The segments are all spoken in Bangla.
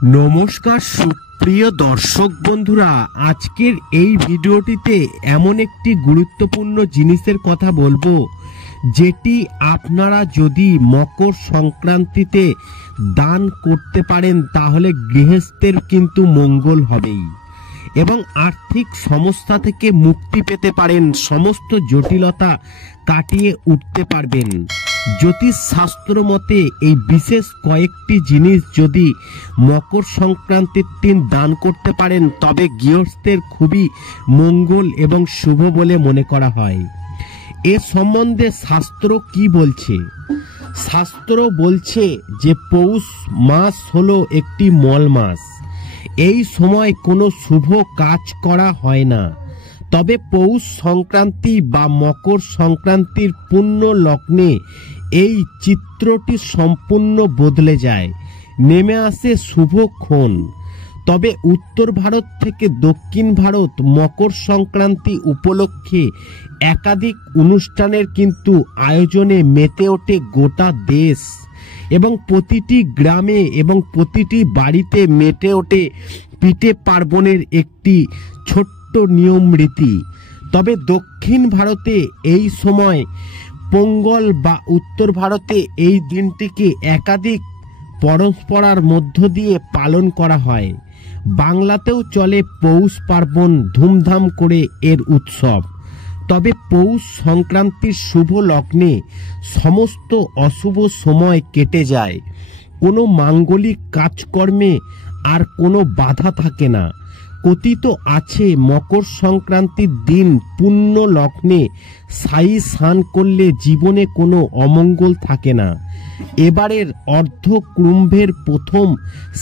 নমস্কার সুপ্রিয় দর্শক বন্ধুরা, আজকের এই ভিডিওটিতে এমন একটি গুরুত্বপূর্ণ জিনিসের কথা বলবো যেটি আপনারা যদি মকর সংক্রান্তিতে দান করতে পারেন তাহলে গৃহস্থের কিন্তু মঙ্গল হবেই এবং আর্থিক সমস্যা থেকে মুক্তি পেতে পারেন, সমস্ত জটিলতা কাটিয়ে উঠতে পারবেন। জ্যোতিষ শাস্ত্র মতে এই বিশেষ কয়েকটি জিনিস যদি মকর সংক্রান্তির দিন দান করতে পারেন তবে গৃহস্থের খুবই মঙ্গল এবং শুভ বলে মনে করা হয়। এ সম্বন্ধে শাস্ত্র কি বলছে? শাস্ত্র বলছে যে পৌষ মাস হলো একটি মল মাস। এই সময় কোনো শুভ কাজ করা হয় না। তবে পৌষ সংক্রান্তি বা মকর সংক্রান্তির পূর্ণ লগ্নে এই চিত্রটি সম্পূর্ণ বদলে যায়, নেমে আসে শুভক্ষণ। তবে উত্তর ভারত থেকে দক্ষিণ ভারত মকর সংক্রান্তি উপলক্ষে একাধিক অনুষ্ঠানের কিন্তু আয়োজনে মেতে ওঠে গোটা দেশ এবং প্রতিটি গ্রামে এবং প্রতিটি বাড়িতে মেতে ওঠে পিঠে পার্বণের একটি ছোট্ট নিয়ম রীতি। তবে দক্ষিণ ভারতে এই সময় পোঙ্গল বা উত্তর ভারতে এই দিনটিকে একাধিক পরম্পরার মধ্য দিয়ে পালন করা হয়। বাংলাতেও চলে পৌষ পার্বণ ধুমধাম করে এর উৎসব। তবে পৌষ সংক্রান্তির শুভ লগ্নে সমস্ত অশুভ সময় কেটে যায়, কোনো মাঙ্গলিক কাজকর্মে আর কোনো বাধা থাকে না। কথিত আছে মকর সংক্রান্তির দিন পুণ্য লগ্নে সাই স্নান করলে জীবনে কোনো অমঙ্গল থাকে না। এবারের অর্ধকুম্ভের প্রথম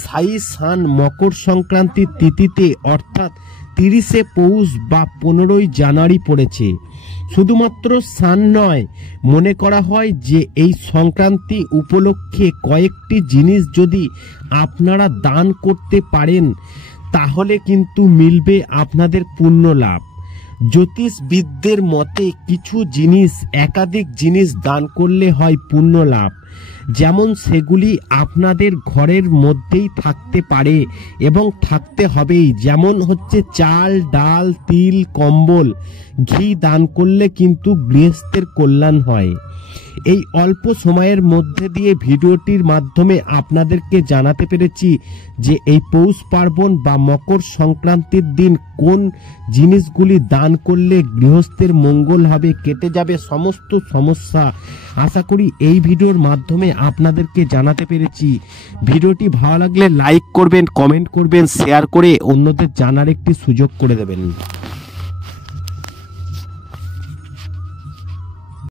সাই স্নান মকর সংক্রান্তির তিথিতে অর্থাৎ 30শে পৌষ বা 15ই জানুয়ারি পড়েছে। শুধুমাত্র স্নান নয়, মনে করা হয় যে এই সংক্রান্তি উপলক্ষে কয়েকটি জিনিস যদি আপনারা দান করতে পারেন তাহলে কিন্তু মিলবে আপনাদের পূর্ণ লাভ। জ্যোতিষবিদদের মতে কিছু জিনিস একাধিক জিনিস দান করলে হয় পূর্ণ লাভ, যেমন সেগুলি আপনাদের ঘরের মধ্যেই থাকতে পারে এবং থাকতে হবেই। যেমন হচ্ছে চাল, ডাল, তিল, কম্বল, ঘি দান করলে কিন্তু গৃহস্থের কল্যাণ হয়। এই অল্প সময়ের মধ্যে দিয়ে ভিডিওটির মাধ্যমে আপনাদেরকে জানাতে পেরেছি যে এই পৌষ পার্বণ বা মকর সংক্রান্তির দিন কোন জিনিসগুলি দান করলে গৃহস্থের মঙ্গল হবে, কেটে যাবে সমস্ত সমস্যা। আশা করি এই ভিডিওর মাধ্যমে আপনাদেরকে জানাতে পেরেছি। ভিডিওটি ভালো লাগলে লাইক করবেন, কমেন্ট করবেন, শেয়ার করে অন্যদের জানার একটি সুযোগ করে দেবেন।